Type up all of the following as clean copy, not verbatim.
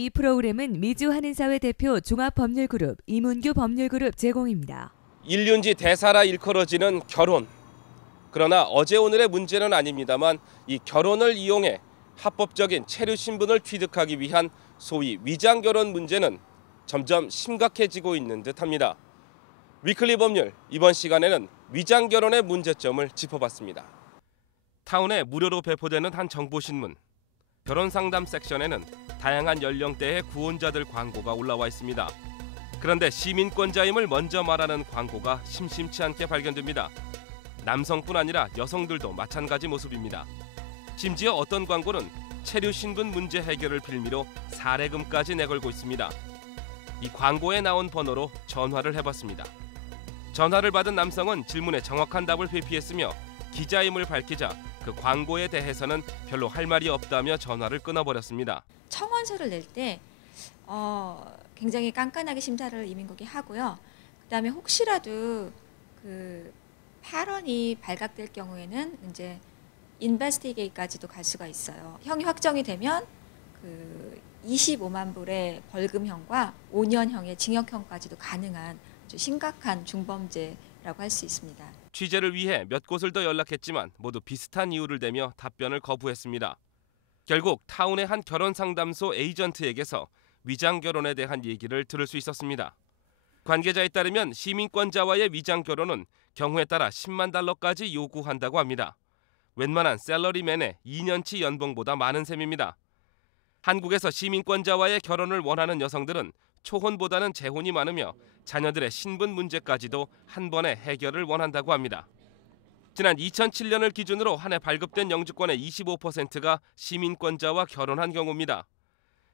이 프로그램은 미주 한인사회 대표 종합법률그룹 이문규 법률그룹 제공입니다. 일륜지 대사라 일컬어지는 결혼. 그러나 어제 오늘의 문제는 아닙니다만 이 결혼을 이용해 합법적인 체류 신분을 취득하기 위한 소위 위장 결혼 문제는 점점 심각해지고 있는 듯합니다. 위클리 법률 이번 시간에는 위장 결혼의 문제점을 짚어봤습니다. 타운에 무료로 배포되는 한 정보신문. 결혼 상담 섹션에는 다양한 연령대의 구혼자들 광고가 올라와 있습니다. 그런데 시민권자임을 먼저 말하는 광고가 심심치 않게 발견됩니다. 남성뿐 아니라 여성들도 마찬가지 모습입니다. 심지어 어떤 광고는 체류 신분 문제 해결을 빌미로 사례금까지 내걸고 있습니다. 이 광고에 나온 번호로 전화를 해봤습니다. 전화를 받은 남성은 질문에 정확한 답을 회피했으며 기자임을 밝히자 그 광고에 대해서는 별로 할 말이 없다며 전화를 끊어버렸습니다. 청원서를 낼 때 굉장히 깐깐하게 심사를 이민국이 하고요. 그다음에 혹시라도 그 발언이 발각될 경우에는 이제 인베스티게이트까지도 갈 수가 있어요. 형이 확정이 되면 그 25만 불의 벌금형과 5년형의 징역형까지도 가능한 아주 심각한 중범죄라고 할 수 있습니다. 취재를 위해 몇 곳을 더 연락했지만 모두 비슷한 이유를 대며 답변을 거부했습니다. 결국 타운의 한 결혼 상담소 에이전트에게서 위장 결혼에 대한 얘기를 들을 수 있었습니다. 관계자에 따르면 시민권자와의 위장 결혼은 경우에 따라 10만 달러까지 요구한다고 합니다. 웬만한 셀러리맨의 2년치 연봉보다 많은 셈입니다. 한국에서 시민권자와의 결혼을 원하는 여성들은 초혼보다는 재혼이 많으며 자녀들의 신분 문제까지도 한 번에 해결을 원한다고 합니다. 지난 2007년을 기준으로 한 해 발급된 영주권의 25%가 시민권자와 결혼한 경우입니다.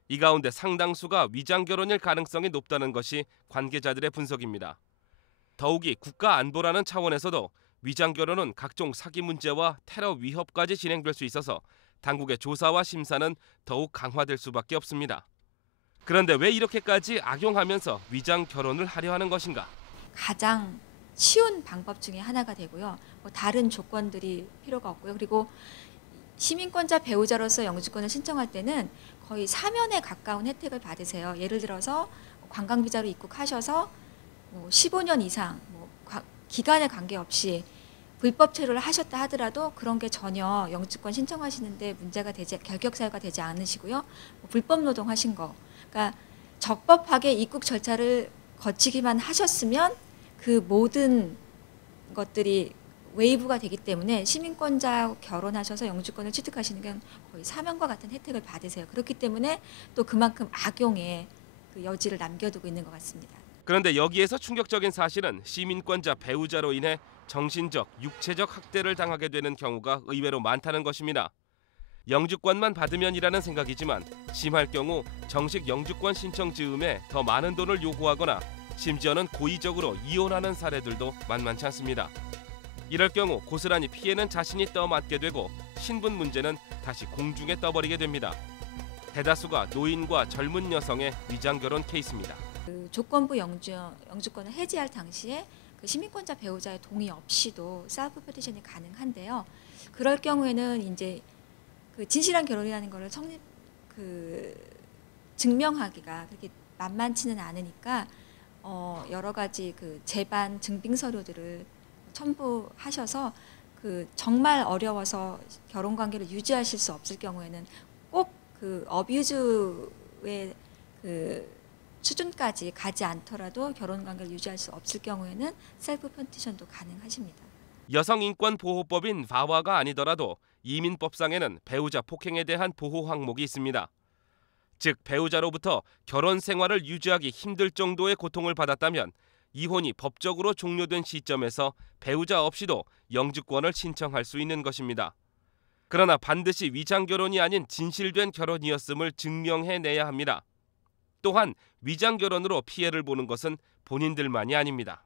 이 가운데 상당수가 위장 결혼일 가능성이 높다는 것이 관계자들의 분석입니다. 더욱이 국가 안보라는 차원에서도 위장 결혼은 각종 사기 문제와 테러 위협까지 진행될 수 있어서 당국의 조사와 심사는 더욱 강화될 수밖에 없습니다. 그런데 왜 이렇게까지 악용하면서 위장 결혼을 하려 하는 것인가? 가장 쉬운 방법 중에 하나가 되고요. 뭐 다른 조건들이 필요가 없고요. 그리고 시민권자 배우자로서 영주권을 신청할 때는 거의 사면에 가까운 혜택을 받으세요. 예를 들어서 관광비자로 입국하셔서 뭐 15년 이상 기간에 관계없이 불법 체류를 하셨다 하더라도 그런 게 전혀 영주권 신청하시는데 문제가 되지 결격 사유가 되지 않으시고요. 불법 노동하신 거, 그러니까 적법하게 입국 절차를 거치기만 하셨으면 그 모든 것들이 웨이브가 되기 때문에 시민권자하고 결혼하셔서 영주권을 취득하시는 건 거의 사면과 같은 혜택을 받으세요. 그렇기 때문에 또 그만큼 악용의 그 여지를 남겨두고 있는 것 같습니다. 그런데 여기에서 충격적인 사실은 시민권자 배우자로 인해 정신적, 육체적 학대를 당하게 되는 경우가 의외로 많다는 것입니다. 영주권만 받으면이라는 생각이지만 심할 경우 정식 영주권 신청 즈음에 더 많은 돈을 요구하거나 심지어는 고의적으로 이혼하는 사례들도 만만치 않습니다. 이럴 경우 고스란히 피해는 자신이 떠맡게 되고 신분 문제는 다시 공중에 떠버리게 됩니다. 대다수가 노인과 젊은 여성의 위장 결혼 케이스입니다. 그 조건부 영주권을 해지할 당시에 그 시민권자 배우자의 동의 없이도 셀프 페티션이 가능한데요. 그럴 경우에는 이제 그 진실한 결혼이라는 것을 증명하기가 그렇게 만만치는 않으니까 여러 가지 그 재반 증빙 서류들을 첨부하셔서 그 정말 어려워서 결혼 관계를 유지하실 수 없을 경우에는 꼭 그 어뷰즈의 그 수준까지 가지 않더라도 결혼 관계를 유지할 수 없을 경우에는 셀프 페티션도 가능하십니다. 여성인권보호법인 바와가 아니더라도 이민법상에는 배우자 폭행에 대한 보호 항목이 있습니다. 즉 배우자로부터 결혼 생활을 유지하기 힘들 정도의 고통을 받았다면 이혼이 법적으로 종료된 시점에서 배우자 없이도 영주권을 신청할 수 있는 것입니다. 그러나 반드시 위장 결혼이 아닌 진실된 결혼이었음을 증명해내야 합니다. 또한 위장 결혼으로 피해를 보는 것은 본인들만이 아닙니다.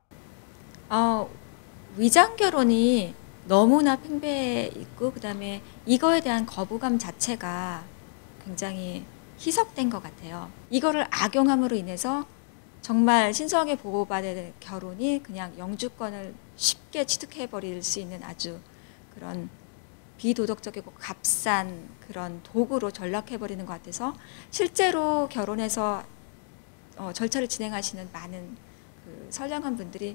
위장 결혼이 너무나 팽배해 있고 그다음에 이거에 대한 거부감 자체가 굉장히 희석된 것 같아요. 이거를 악용함으로 인해서 정말 신성하게 보호받을 결혼이 그냥 영주권을 쉽게 취득해버릴 수 있는 아주 그런 비도덕적이고 값싼 그런 도구로 전락해버리는 것 같아서 실제로 결혼해서 절차를 진행하시는 많은 그 선량한 분들이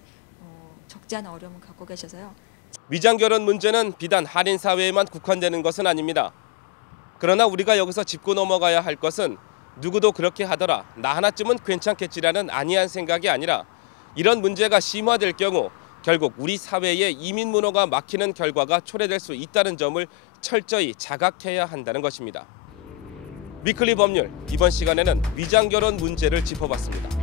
적지 않은 어려움을 겪고 계셔서요. 위장 결혼 문제는 비단 한인 사회에만 국한되는 것은 아닙니다. 그러나 우리가 여기서 짚고 넘어가야 할 것은 누구도 그렇게 하더라, 나 하나쯤은 괜찮겠지라는 안이한 생각이 아니라 이런 문제가 심화될 경우 결국 우리 사회의 이민 문화가 막히는 결과가 초래될 수 있다는 점을 철저히 자각해야 한다는 것입니다. 위클리 법률, 이번 시간에는 위장 결혼 문제를 짚어봤습니다.